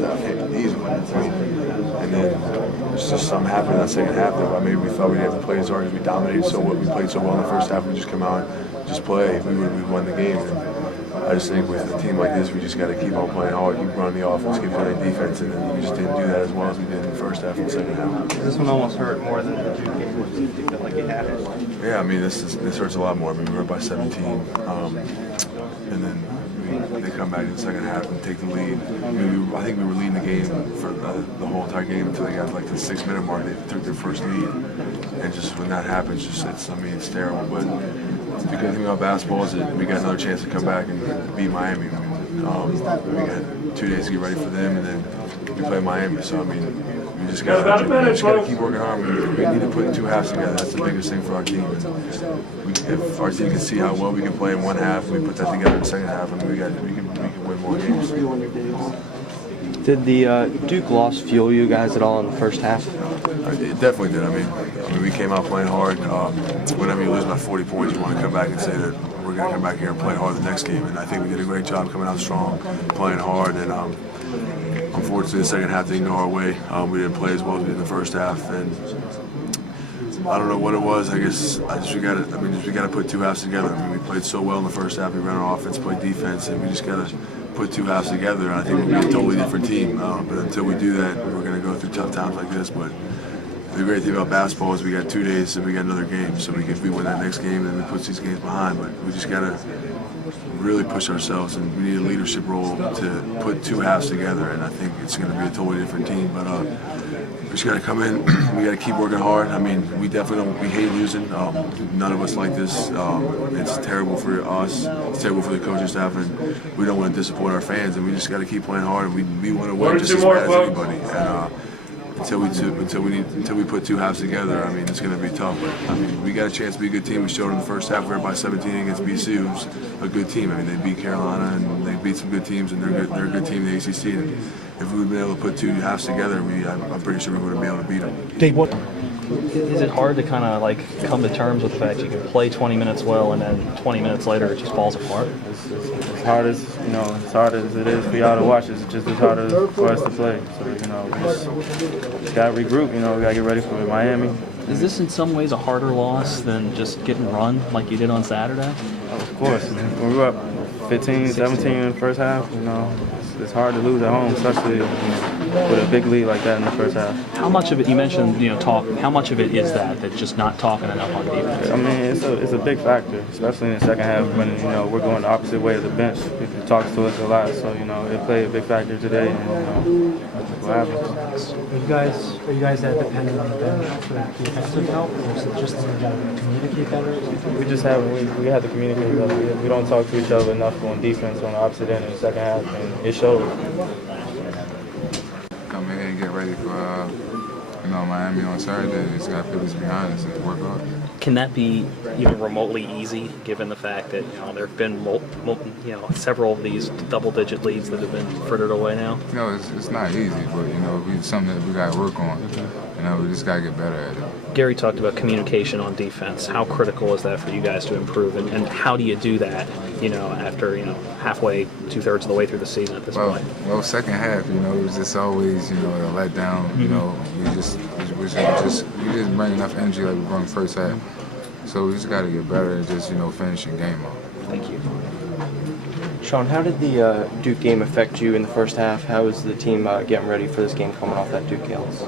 first half, easy win. And then it's just something happened in that second half that maybe we thought we didn't have to play as hard as we dominated. So what we played so well in the first half, we just come out, just play. We won the game. And I just think with a team like this, we just got to keep on playing hard, keep running the offense, keep playing defense, and then we just didn't do that as well as we did in the first half and the second half. This one almost hurt more than the Duke game. Do you feel like you had it? Yeah, I mean this hurts a lot more. I mean we were up by 17, and then they come back in the second half and take the lead. I think we were leading the game for the whole entire game until they got like the 6-minute mark. They took their first lead, and just when that happens, it's terrible. But the good thing about basketball is that we got another chance to come back and beat Miami. We got 2 days to get ready for them, and then we play Miami. So I mean, we just got to keep working hard. We need to put 2 halves together. That's the biggest thing for our team. And if our team can see how well we can play in one half, we put that together in the second half, and we can win more games. Did the Duke loss fuel you guys at all in the first half? It definitely did. I mean, we came out playing hard. Whenever you lose by 40 points, you want to come back and say that we're going to come back here and play hard the next game. And I think we did a great job coming out strong, playing hard. And unfortunately, the second half didn't go our way. We didn't play as well as we did in the first half. And I don't know what it was. I guess we got to put 2 halves together. I mean, we played so well in the first half. We ran our offense, played defense, and we just got to put 2 halves together. And I think we'll be a totally different team. But until we do that, we're going to go through tough times like this. But the great thing about basketball is we got 2 days and we got another game. So if we win that next game, then we put these games behind. But we just got to really push ourselves, and we need a leadership role to put 2 halves together. And I think it's going to be a totally different team. But we just got to come in. We got to keep working hard. I mean, we definitely don't. We hate losing. None of us like this. It's terrible for us. It's terrible for the coaching staff, and we don't want to disappoint our fans. And we just got to keep playing hard. And we want to win just as bad as anybody. And until we put 2 halves together, I mean, it's going to be tough. But I mean, we got a chance to be a good team. We showed in the first half. We were by 17 against BC, who's a good team. I mean, they beat Carolina and they beat some good teams, and they're a good team in the ACC. And if we would have been able to put 2 halves together, I'm pretty sure we would have been able to beat them. Dave, what? Is it hard to kind of like come to terms with the fact you can play 20 minutes well and then 20 minutes later it just falls apart? As hard as it is for y'all to watch, it's just as hard for us to play. So we just got to regroup. We got to get ready for Miami. Is this in some ways a harder loss than just getting run like you did on Saturday? Of course. When we were up 15, 17 in the first half, it's hard to lose at home, especially with a big lead like that in the first half. How much of it, you mentioned, talking, how much of it is that just not talking enough on defense? I mean, it's a big factor, especially in the second half when, we're going the opposite way of the bench. People talk to us a lot, so, it played a big factor today, and, what happens. Are you guys that dependent on the bench for defensive help, or is it just that you got to communicate better? We have to communicate better. We don't talk to each other enough on defense on the opposite end in the second half, and it showed. Come in and get ready for Miami on Saturday. Just got to put this behind us and work hard. Can that be even remotely easy, given the fact that there have been several of these double-digit leads that have been frittered away now? It's not easy, but it's something that we got to work on. We just got to get better at it. Gary talked about communication on defense. How critical is that for you guys to improve, and how do you do that? After halfway, 2/3 of the way through the season at this point. Well, second half, it was just always a letdown. We didn't bring enough energy like we brought in the first half. So we just got to get better at just finishing game off. Thank you. Sean, how did the Duke game affect you in the first half? How is the team getting ready for this game coming off that Duke loss?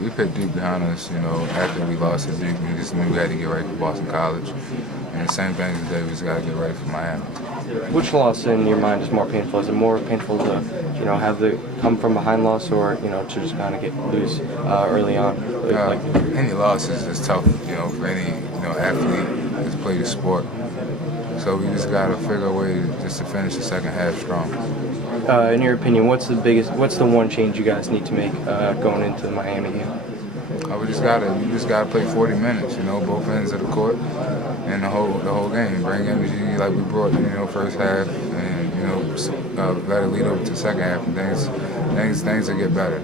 We put Duke behind us, after we lost to Duke. We just knew we had to get ready for Boston College. And the same thing today, we just got to get ready for Miami. Which loss in your mind is more painful? Is it more painful to, have the come from behind loss, or to just kind of lose early on? Any loss is tough, for any athlete that's played the sport. So we just got to figure a way just to finish the second half strong. In your opinion, what's the one change you guys need to make going into the Miami game? We just gotta play 40 minutes, both ends of the court, and the whole game. Bring energy like we brought, first half, and let it lead over to second half, and things will get better.